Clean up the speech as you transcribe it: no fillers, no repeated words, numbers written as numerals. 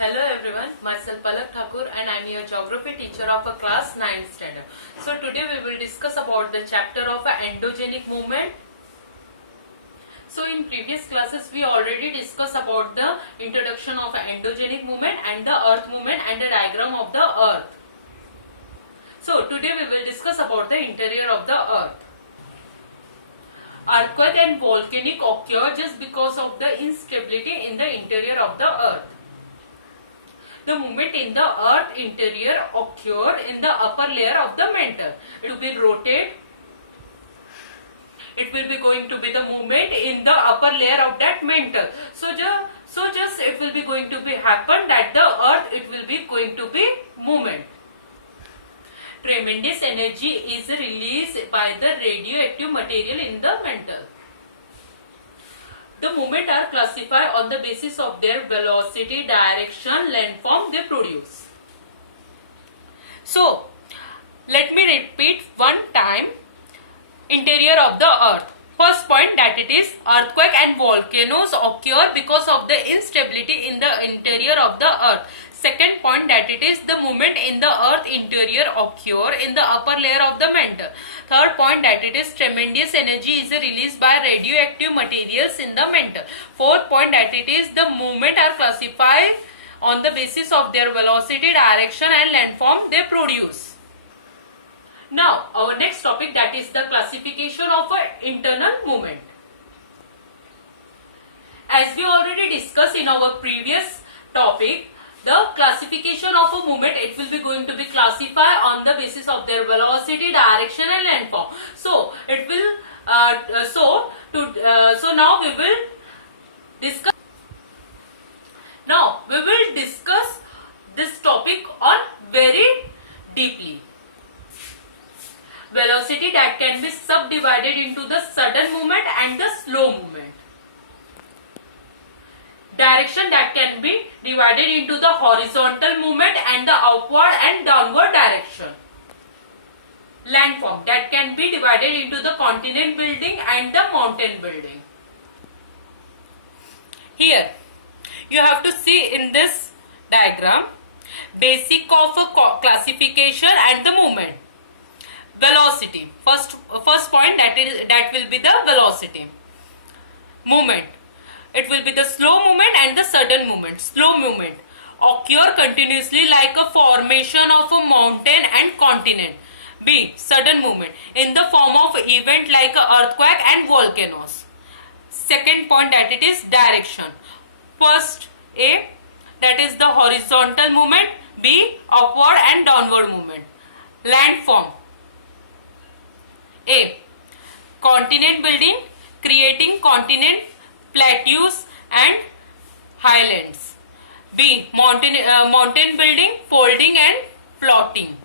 Hello everyone, myself Palak Thakur and I am your geography teacher of a class 9th standard. So today we will discuss about the chapter of endogenic movement. So in previous classes we already discussed about the introduction of endogenic movement and the earth movement and the diagram of the earth. So today we will discuss about the interior of the earth. Earthquake and volcanic occur just because of the instability in the interior of the earth. The movement in the earth interior occur in the upper layer of the mantle. It will be rotate. It will be going to be the movement in the upper layer of that mantle. So just it will be going to be happen that the earth it will be going to be movement. Tremendous energy is released by the radioactive material in the mantle. The movement are classified on the basis of their velocity, direction, length form they produce. So, let me repeat one time interior of the earth. First point that it is earthquake and volcanoes occur because of the instability in the interior of the earth. Second point that it is the movement in the earth interior occur in the upper layer of the mantle. Third point that it is tremendous energy is released by radioactive materials in the mantle. Fourth point that it is the movement are classified on the basis of their velocity, direction and length form they produce. Now our next topic that is the classification of internal movement. As we already discussed in our previous topic, the classification of a movement it will be going to be classified on the basis of their velocity, direction and length form. So it will so now we will discuss. Now we will discuss this topic on very deeply. Velocity that can be subdivided into the sudden movement and the slow movement. Direction that can be divided into the horizontal movement and the upward and downward direction. Landform that can be divided into the continent building and the mountain building. Here you have to see in this diagram basic of a classification and the movement. Velocity. First point that will be the velocity. Movement. It will be the slow movement and the sudden movement. Slow movement occur continuously like a formation of a mountain and continent. B. Sudden movement in the form of event like a earthquake and volcanoes. Second point that it is direction. First A that is the horizontal movement. B. Upward and downward movement. Landform. A. Continent building creating continent, plateaus and highlands. B. Mountain building folding and plotting.